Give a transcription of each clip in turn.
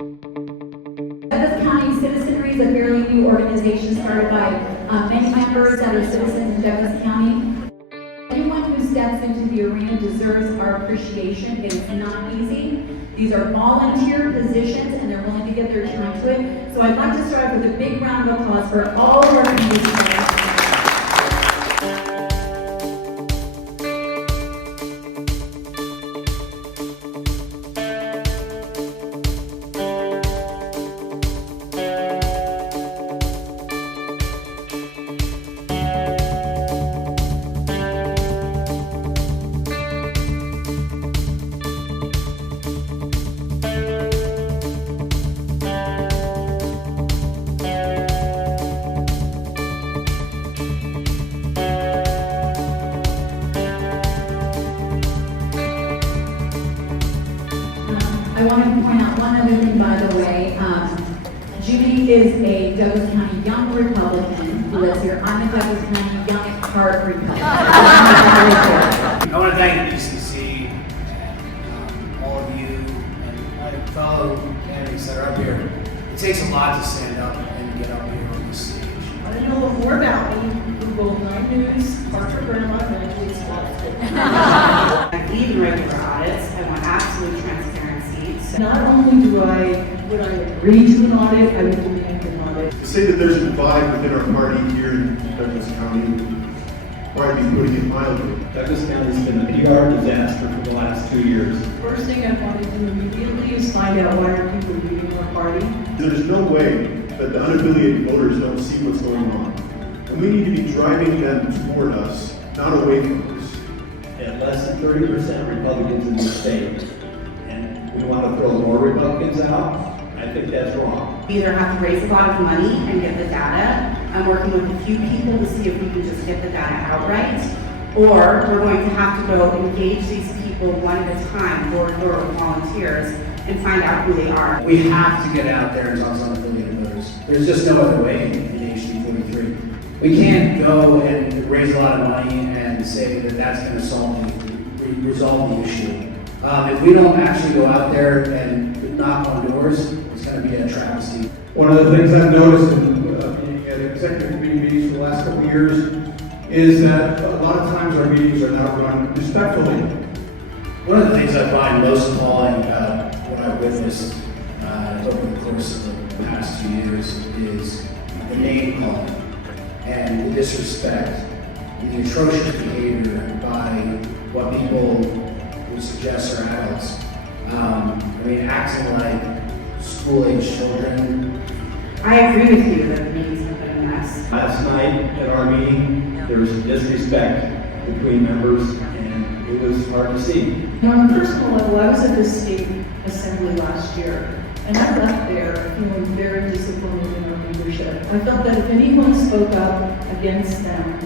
Douglas County Citizenry is a fairly new organization started by many members that are citizens in Douglas County. Anyone who steps into the arena deserves our appreciation. It is not easy. These are volunteer positions and they're willing to give their time to it. So I'd like to start with a big round of applause for all of our community staff. I want to point out one other thing, by the way. Judy is a Douglas County Young Republican who lives here. I'm a Douglas County Young at Heart Republican. I want to thank DCC and all of you and my fellow candidates that are up here. It takes a lot to stand up and get up here on this stage. Want to know more about me? Google 9 News, Parker Grandma, and Tweets I believe in regular audits. I want absolute transparency. So not only would I agree to an audit, I would demand an audit. To say that there's a divide within our party here in Douglas County would probably be putting it mildly. Douglas County's been a PR disaster for the last 2 years. First thing I want to do immediately is find out why are people leaving our party. There's no way that the unaffiliated voters don't see what's going on. And we need to be driving them toward us, not away from us. And less than 30% Republicans in the state. And we want to throw more Republicans out? I think that's wrong. we either have to raise a lot of money and get the data. I'm working with a few people to see if we can just get the data outright. Or we're going to have to go engage these people one at a time, door to door with volunteers, and find out who they are. We have to get out there and talk to unaffiliated voters. There's just no other way in HD 43. We can't go and raise a lot of money and say that that's going to resolve the issue. If we don't actually go out there and knock on doors, it's going to be a travesty. One of the things I've noticed in being at executive committee meetings for the last couple of years is that a lot of times our meetings are not run respectfully. One of the things I find most appalling about what I've witnessed over the course of the past 2 years is the name calling and the disrespect, the atrocious behavior by what people would suggest are adults. Acting like school-age children. I agree with you that the meetings have been a mess. Last night at our meeting, there was disrespect between members, and it was hard to see. On a personal level, I was at the state assembly last year, and I left there feeling very disappointed in our leadership. I felt that if anyone spoke up against them,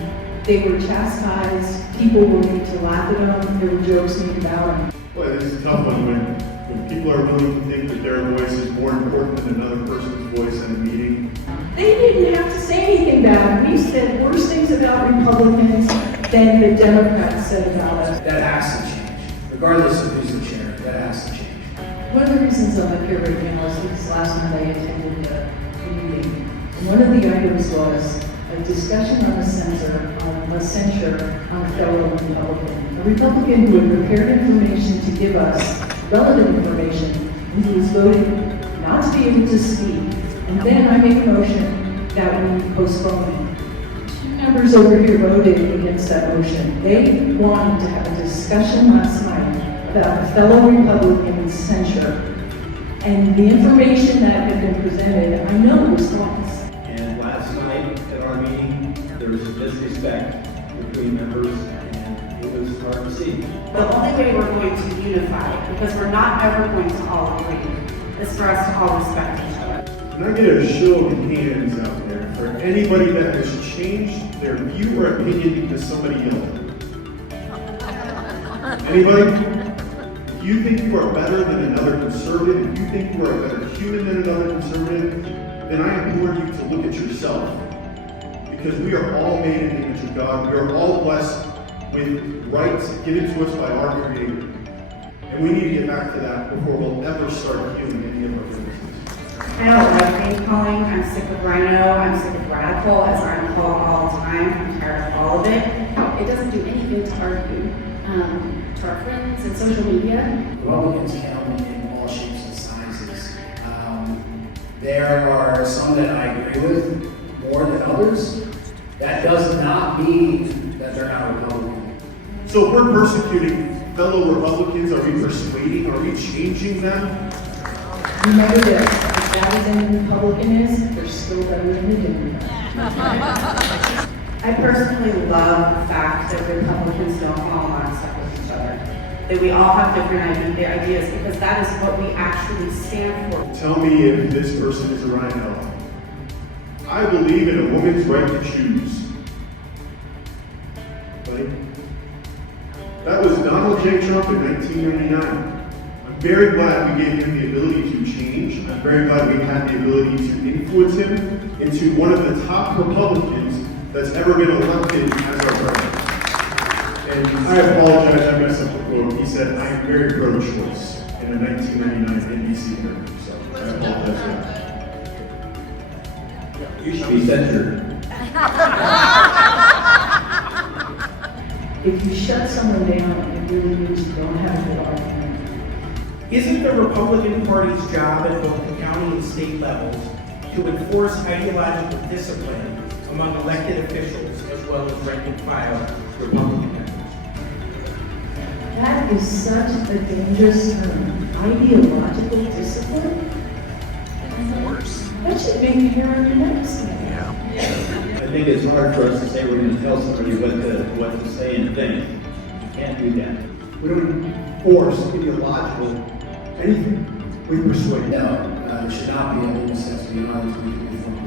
they were chastised, people were made to laugh at them, there were jokes made about them. Boy, this is a tough one when people are willing to think that their voice is more important than another person's voice in a meeting. They didn't have to say anything bad. We said worse things about Republicans than the Democrats said about us. That has to change, regardless of who's the chair. That has to change. One of the reasons I'm up here right now is because last night I attended the meeting. And one of the items was a discussion on a censure on a fellow Republican. A Republican who had prepared information to give us relevant information, and he was voting not to be able to speak. And then I make a motion that we postpone it. 2 members over here voted against that motion. They wanted to have a discussion last night about a fellow Republican's censure. And the information that had been presented, I know was false. And last night at our meeting, there was disrespect between members, and it was hard to see. The only way we're going to unify, because we're not ever going to all agree, is for us to all respect each other. Can I get a show of hands out there for anybody that has changed their view or opinion because somebody yelled? Anybody? If you think you are better than another conservative, if you think you are a better human than another conservative, then I implore you to look at yourself. Because we are all made in the image of God. We are all blessed with rights given to us by our Creator. And we need to get back to that before we'll ever start healing any of our businesses. I don't like name calling. I'm sick of rhino. I'm sick of radical, as I'm called all the time. I'm tired of all of it. It doesn't do anything to argue to our friends and social media. Republicans come in all shapes and sizes. There are some that I agree with more than others. That does not mean that they're not Republican. So if we're persecuting fellow Republicans, are we persuading, are we changing them? Remember this, as bad as any Republican is, they're still better than the Democrat. I personally love the fact that Republicans don't all lockstep with each other. That we all have different ideas, because that is what we actually stand for. Tell me if this person is a rhino. I believe in a woman's right to choose. Right? That was Donald J. Trump in 1999. I'm very glad we gave him the ability to change. I'm very glad we had the ability to influence him into one of the top Republicans that's ever been elected as our president. And I apologize, I messed up the quote. He said, I am very pro-choice in a 1999 NBC interview, so I apologize for that. You should be censored. If you shut someone down, it really means you don't have a good argument. Isn't the Republican Party's job at both the county and state levels to enforce ideological discipline among elected officials as well as rank and file Republican members? That is such a dangerous term. Ideological discipline? That should make you hair on your neck stand. I think it's hard for us to say we're going to tell somebody what to say and think. You can't do that. We don't force ideological anything. We persuade. No, there should not be a necessity on a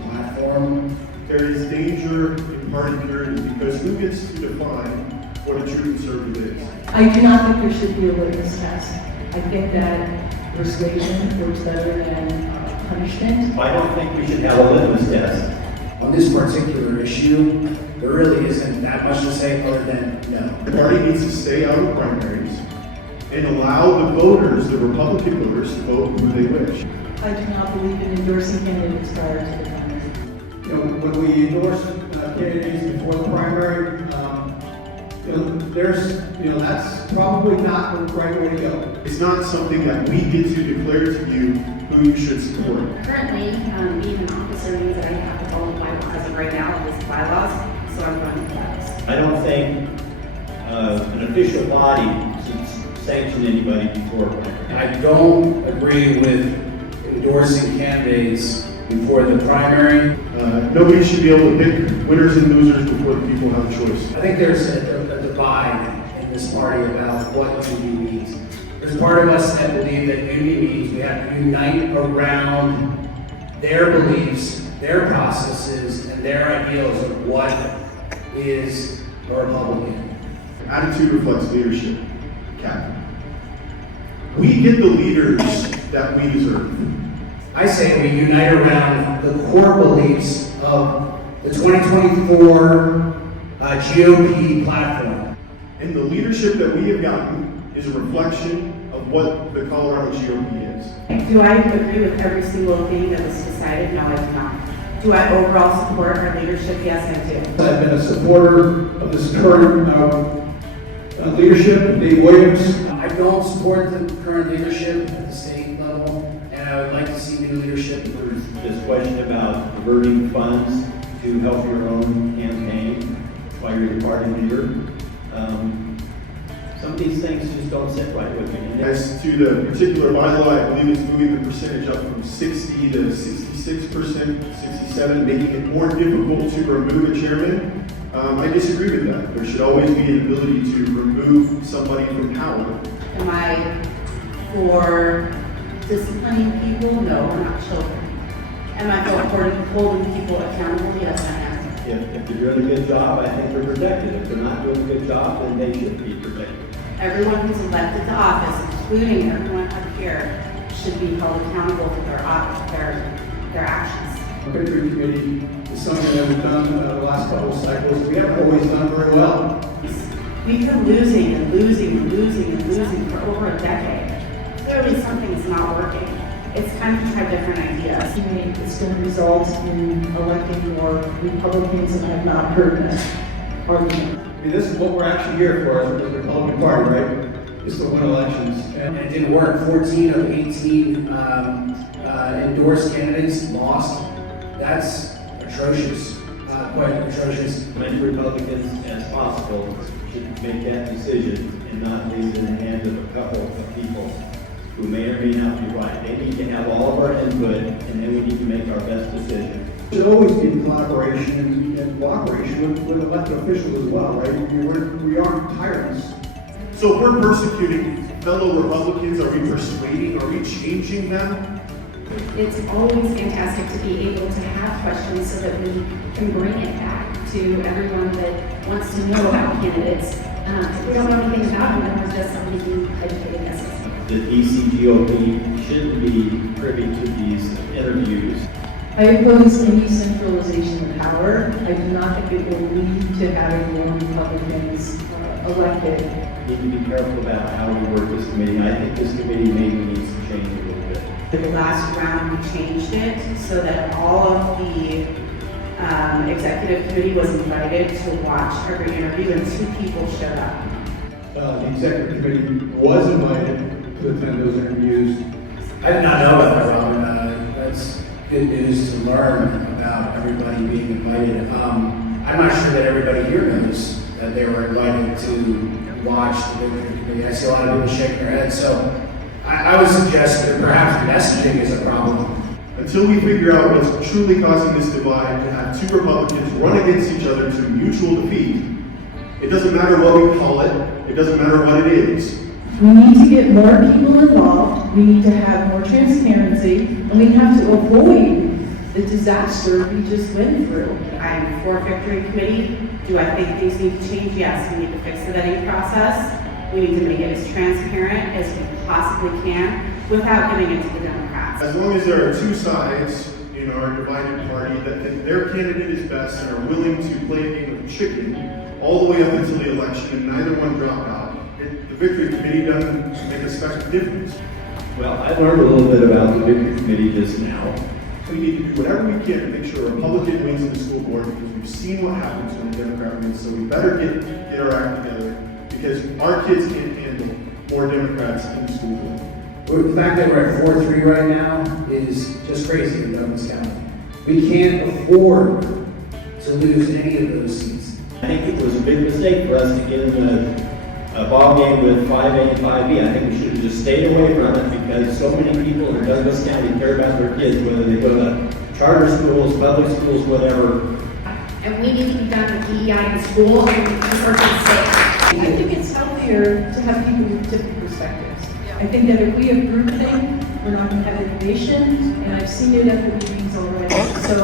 platform. There is danger in party purity because who gets to define what a true conservative is? I do not think there should be a litmus test. I think that persuasion works better than punishment. I don't think we should have a litmus test. On this particular issue, there really isn't that much to say other than no. The party needs to stay out of primaries and allow the voters, the Republican voters, to vote who they wish. I do not believe in endorsing candidates prior to the primary. You know, when we endorse candidates before the primary, that's probably not the right way to go. It's not something that we get to declare to you who you should support. Currently, being an officer means that I have to follow bylaws as of right now, this bylaws, so I'm running bylaws. I don't think an official body should sanction anybody before. I don't agree with endorsing candidates before the primary. Nobody should be able to pick winners and losers before the people have a choice. I think there's a divide in this party about what unity means. There's part of us that believe that unity means we have to unite around their beliefs, their processes, and their ideals of what is a Republican. Attitude reflects leadership, Captain. We get the leaders that we deserve. I say we unite around the core beliefs of the 2024 GOP platform. And the leadership that we have gotten is a reflection of what the Colorado GOP is. Do I agree with every single thing that was decided? No, I do not. Do I overall support our leadership? Yes, I do. I've been a supporter of this current leadership, Dave Williams. I don't support the current leadership at the state level, and I would like to see new leadership. This question about diverting funds to help your own campaign while you're the party leader. Some of these things just don't sit right with me. As to the particular bylaw, I believe it's moving the percentage up from 60 to 66%, 67, making it more difficult to remove a chairman. I disagree with that. There should always be an ability to remove somebody from power. Am I for disciplining people? No, we're not children. Am I for holding people accountable? Yes, I am. If they're doing a good job, I think they're protected. If they're not doing a good job, then they should be protected. Everyone who's elected to office, including everyone up here, should be held accountable for their actions. The victory committee is something that we've done the last couple of cycles. We haven't always done very well. We've been losing and losing and losing and losing for over a decade. Clearly something's not working. it's time to try different ideas. It's going to result in electing more Republicans, and I've not heard that argument. I mean, this is what we're actually here for as the Republican Party, right? Is to win elections. And it didn't work. 14 of 18 endorsed candidates lost. That's atrocious, quite atrocious. As many Republicans as possible should make that decision and not leave it in the hands of a couple of people who may or may not be right. They need to have all of our input, and then we need to make our best decision. There should always be collaboration and cooperation with elected officials as well, right? We aren't tyrants. So if we're persecuting fellow Republicans, are we persuading, are we changing them? It's always fantastic to be able to have questions so that we can bring it back to everyone that wants to know about candidates. If we don't know anything about them, then we're just somebody who educated us. The DCGOP shouldn't be privy to these interviews. I oppose any centralization of power. I do not think it will lead to having more Republicans elected. We need to be careful about how we work this committee. I think this committee maybe needs to change a little bit. The last round, we changed it so that all of the executive committee was invited to watch every interview, and 2 people showed up. The executive committee was invited to attend those interviews. I did not know about that, Robin. That's good news to learn about everybody being invited. I'm not sure that everybody here knows that they were invited to watch the Leadership Committee. I see a lot of people shaking their heads. So I would suggest that perhaps messaging is a problem. Until we figure out what's truly causing this divide, to have 2 Republicans run against each other to mutual defeat, it doesn't matter what we call it, it doesn't matter what it is. We need to get more people involved, we need to have more transparency, and we have to avoid the disaster we just went through. I'm for Victory Committee. Do I think things need to change? Yes, we need to fix the vetting process. We need to make it as transparent as we possibly can without giving it to the Democrats. As long as there are 2 sides in our divided party that think their candidate is best and are willing to play a game of chicken all the way up until the election and neither one drop out, the Victory Committee doesn't make a special difference. Well, I learned a little bit about the Victory Committee just now. We need to do whatever we can to make sure a Republican wins in the school board, because we've seen what happens when a Democrat wins, so we better get our act together, because our kids can't handle more Democrats in the school board. The fact that we're at 4-3 right now is just crazy in Douglas County. We can't afford to lose any of those seats. I think it was a big mistake for us to get in a ball game with 5A and 5B. I think we should have just stayed away from it, because so many people in Douglas County care about their kids, whether they go to charter schools, public schools, whatever. And we need to be done with DEI in school and research and safety. I think it's healthier to have people with different perspectives. I think that if we have groupthink, we're not going to have innovation, and I've seen it at the meetings already. So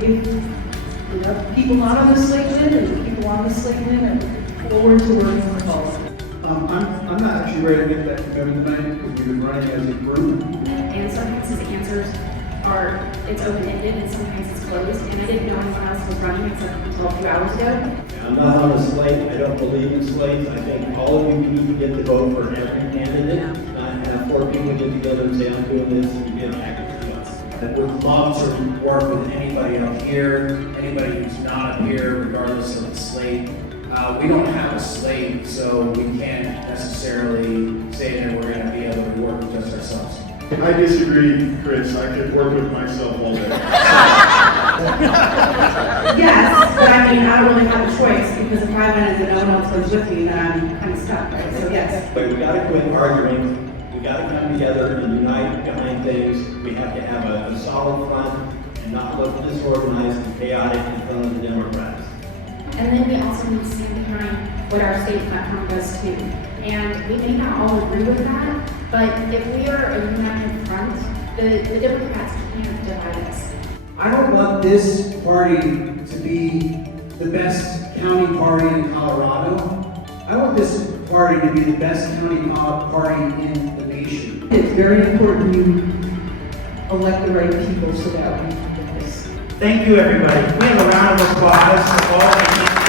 if people not on the slate win, and people on the slate win, I'm looking forward to working with all of them. I'm not actually ready to get that commitment tonight because we've been running as a group. And sometimes his answers are, it's open-ended and sometimes it's closed. And I didn't know anyone else was running except until a few hours ago. I'm not on a slate. I don't believe in slates. I think all of you need to get the vote for every candidate. Not have 4 people get together and say, I'm doing this, and you get active to us. I would love to work with anybody up here, anybody who's not up here, regardless of the slate. We don't have a slate, so we can't necessarily say that we're going to be able to work with just ourselves. I disagree, Chris. I could work with myself all day. Yes, but I mean, I don't really have a choice, because if I win and no one else goes with me, then I'm kind of stuck, right? So yes. But we gotta quit arguing. We gotta come together and unite behind things. We have to have a solid front and not look disorganized and chaotic in front of the Democrats. And then we also need to stand behind what our state platform does too. And we may not all agree with that, but if we are a united front, the Democrats can't divide us. I don't want this party to be the best county party in Colorado. I want this party to be the best county party in the nation. It's very important you elect the right people so that we can do this. Thank you, everybody. Can we have a round of applause for all of you?